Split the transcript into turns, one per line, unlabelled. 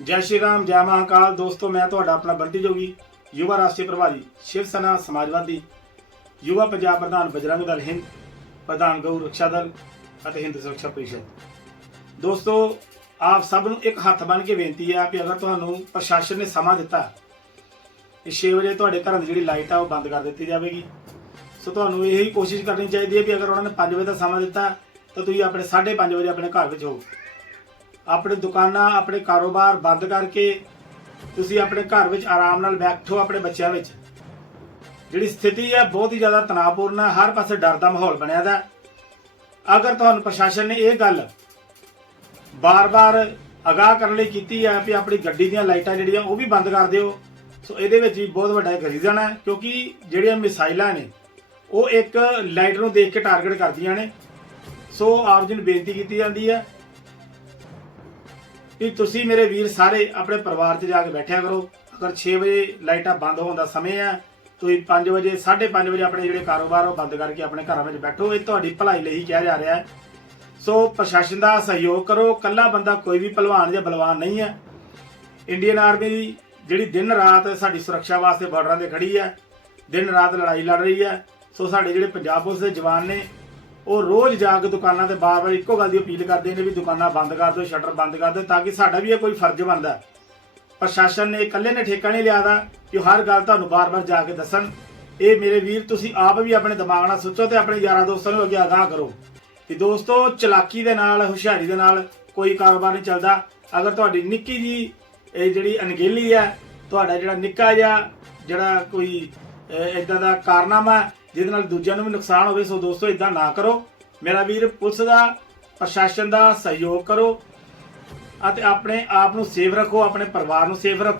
ਜੈ ਸ਼੍ਰੀ ਰਾਮ, ਜੈ ਮਹਾਕਾਲ। ਦੋਸਤੋ, ਮੈਂ ਤੁਹਾਡਾ ਆਪਣਾ ਬੰਟੀ ਜੋਗੀ, ਯੁਵਾ ਰਾਸ਼ਟਰੀ ਪ੍ਰਭਾਰੀ, ਸ਼ਿਵ ਸੈਨਾ ਸਮਾਜਵਾਦੀ, ਯੁਵਾ ਪੰਜਾਬ ਪ੍ਰਧਾਨ ਬਜਰੰਗ ਦਲ ਹਿੰਦ, ਪ੍ਰਧਾਨ ਗਊ ਰਕਸ਼ਾ ਦਲ ਅਤੇ ਹਿੰਦ ਸੁਰੱਖਿਆ ਪਰਿਸ਼ਦ। ਦੋਸਤੋ, ਆਪ ਸਭ ਨੂੰ ਇੱਕ ਹੱਥ ਬਣ ਕੇ ਬੇਨਤੀ ਹੈ ਕਿ ਅਗਰ ਤੁਹਾਨੂੰ ਪ੍ਰਸ਼ਾਸਨ ਨੇ ਸਮਾਂ ਦਿੱਤਾ ਕਿ 6 ਵਜੇ ਤੁਹਾਡੇ ਘਰਾਂ ਦੀ ਜਿਹੜੀ ਲਾਈਟ ਆ, ਉਹ ਬੰਦ ਕਰ ਦਿੱਤੀ ਜਾਵੇਗੀ। ਸੋ ਤੁਹਾਨੂੰ ਇਹੀ ਕੋਸ਼ਿਸ਼ ਕਰਨੀ ਚਾਹੀਦੀ ਹੈ ਵੀ ਅਗਰ ਉਹਨਾਂ ਨੇ 5 ਵਜੇ ਦਾ ਸਮਾਂ ਦਿੱਤਾ, ਤਾਂ ਤੁਸੀਂ ਆਪਣੇ 5:30 ਵਜੇ ਆਪਣੇ ਘਰ ਵਿੱਚ ਹੋ ਆਪਣੇ ਦੁਕਾਨਾਂ, ਆਪਣੇ ਕਾਰੋਬਾਰ ਬੰਦ ਕਰਕੇ ਤੁਸੀਂ ਆਪਣੇ ਘਰ ਵਿੱਚ ਆਰਾਮ ਨਾਲ ਬੈਠੋ ਆਪਣੇ ਬੱਚਿਆਂ ਵਿੱਚ। ਜਿਹੜੀ ਸਥਿਤੀ ਹੈ, ਬਹੁਤ ਹੀ ਜ਼ਿਆਦਾ ਤਣਾਅਪੂਰਨ ਹੈ। ਹਰ ਪਾਸੇ ਡਰ ਦਾ ਮਾਹੌਲ ਬਣਿਆ ਦਾ ਅਗਰ ਤੁਹਾਨੂੰ ਪ੍ਰਸ਼ਾਸਨ ਨੇ ਇਹ ਗੱਲ ਬਾਰ-ਬਾਰ ਅਗਾਹ ਕਰਨ ਲਈ ਕੀਤੀ ਹੈ ਵੀ ਆਪਣੀ ਗੱਡੀ ਦੀਆਂ ਲਾਈਟਾਂ ਜਿਹੜੀਆਂ, ਉਹ ਵੀ ਬੰਦ ਕਰ ਦਿਓ, ਸੋ ਇਹਦੇ ਵਿੱਚ ਵੀ ਬਹੁਤ ਵੱਡਾ ਇੱਕ ਰੀਜ਼ਨ ਹੈ, ਕਿਉਂਕਿ ਜਿਹੜੀਆਂ ਮਿਸਾਈਲਾਂ ਨੇ, ਉਹ ਇੱਕ ਲਾਈਟ ਨੂੰ ਦੇਖ ਕੇ ਟਾਰਗੇਟ ਕਰਦੀਆਂ ਨੇ। ਸੋ ਆਪ ਜੀ ਨੂੰ ਬੇਨਤੀ ਕੀਤੀ ਜਾਂਦੀ ਹੈ ਵੀ ਤੁਸੀਂ ਮੇਰੇ ਵੀਰ ਸਾਰੇ ਆਪਣੇ ਪਰਿਵਾਰ 'ਚ ਜਾ ਕੇ ਬੈਠਿਆ ਕਰੋ। ਅਗਰ 6 ਵਜੇ ਲਾਈਟਾਂ ਬੰਦ ਹੋਣ ਦਾ ਸਮੇਂ ਹੈ, ਤੁਸੀਂ 5 ਵਜੇ 5:30 ਵਜੇ ਆਪਣੇ ਜਿਹੜੇ ਕਾਰੋਬਾਰ ਉਹ ਬੰਦ ਕਰਕੇ ਆਪਣੇ ਘਰਾਂ ਵਿੱਚ ਬੈਠੋ। ਇਹ ਤੁਹਾਡੀ ਭਲਾਈ ਲਈ ਹੀ ਕਿਹਾ ਜਾ ਰਿਹਾ ਹੈ। ਸੋ ਪ੍ਰਸ਼ਾਸਨ ਦਾ ਸਹਿਯੋਗ ਕਰੋ। ਕੱਲਾ ਬੰਦਾ ਕੋਈ ਵੀ ਪਹਿਲਵਾਨ ਜਾਂ ਬਲਵਾਨ ਨਹੀਂ ਹੈ। ਇੰਡੀਅਨ ਆਰਮੀ ਦੀ ਜਿਹੜੀ ਦਿਨ ਰਾਤ ਸਾਡੀ ਸੁਰੱਖਿਆ ਵਾਸਤੇ ਬਾਰਡਰਾਂ ਤੇ ਖੜੀ ਹੈ, ਦਿਨ ਰਾਤ ਲੜਾਈ ਲੜ ਰਹੀ ਹੈ। ਸੋ ਸਾਡੇ ਜਿਹੜੇ ਪੰਜਾਬ ਪੁਲਿਸ ਦੇ ਜਵਾਨ ਨੇ ਉਹ ਰੋਜ਼ ਜਾ ਕੇ ਦੁਕਾਨਾਂ ਤੇ ਬਾਰ-ਬਾਰ ਇੱਕੋ ਗੱਲ ਦੀ ਅਪੀਲ ਕਰਦੇ ਨੇ ਵੀ ਦੁਕਾਨਾਂ ਬੰਦ ਕਰ ਦਿਓ ਸ਼ਟਰ ਬੰਦ ਕਰ ਦਿਓ ਤਾਂ ਕਿ ਸਾਡਾ ਵੀ ਇਹ ਕੋਈ ਫਰਜ਼ ਬਣਦਾ। ਪ੍ਰਸ਼ਾਸਨ ਨੇ ਇਕੱਲੇ ਨੇ ਠੇਕਾ ਨਹੀਂ ਲਿਆ ਕਿ ਹਰ ਗੱਲ ਤੁਹਾਨੂੰ ਬਾਰ-ਬਾਰ ਜਾ ਕੇ ਦੱਸਣ। ਇਹ ਮੇਰੇ ਵੀਰ ਤੁਸੀਂ ਆਪ ਵੀ ਆਪਣੇ ਦਿਮਾਗ ਨਾਲ ਸੋਚੋ ਤੇ ਆਪਣੇ ਯਾਰਾਂ ਦੋਸਤਾਂ ਨੂੰ ਅੱਗੇ ਆਗਾਹ ਕਰੋ ਕਿ ਦੋਸਤੋ ਚਲਾਕੀ ਦੇ ਨਾਲ ਹੁਸ਼ਿਆਰੀ ਦੇ ਨਾਲ ਕੋਈ ਕਾਰੋਬਾਰ ਨਹੀਂ ਚੱਲਦਾ। ਅਗਰ ਤੁਹਾਡੀ ਨਿੱਕੀ ਜੀ ਇਹ ਜਿਹੜੀ ਅਣਗਹਿਲੀ ਹੈ ਤੁਹਾਡਾ ਜਿਹੜਾ ਨਿੱਕਾ ਜਿਹਾ ਜਿਹੜਾ ਕੋਈ ਇਦਾਂ ਦਾ ਕਾਰਨਾਮਾ ਹੈ, ਜਿਹਦੇ ਨਾਲ ਦੂਜਿਆਂ ਨੂੰ ਵੀ ਨੁਕਸਾਨ ਹੋਵੇ, ਸੋ ਦੋਸਤੋ ਇਦਾਂ ਨਾ ਕਰੋ। ਮੇਰਾ ਵੀਰ ਪੁਲਿਸ ਦਾ ਪ੍ਰਸ਼ਾਸਨ ਦਾ ਸਹਿਯੋਗ ਕਰੋ ਅਤੇ ਆਪਣੇ ਆਪ ਨੂੰ ਸੇਫ ਰੱਖੋ, ਆਪਣੇ ਪਰਿਵਾਰ ਨੂੰ ਸੇਫ ਰੱਖੋ।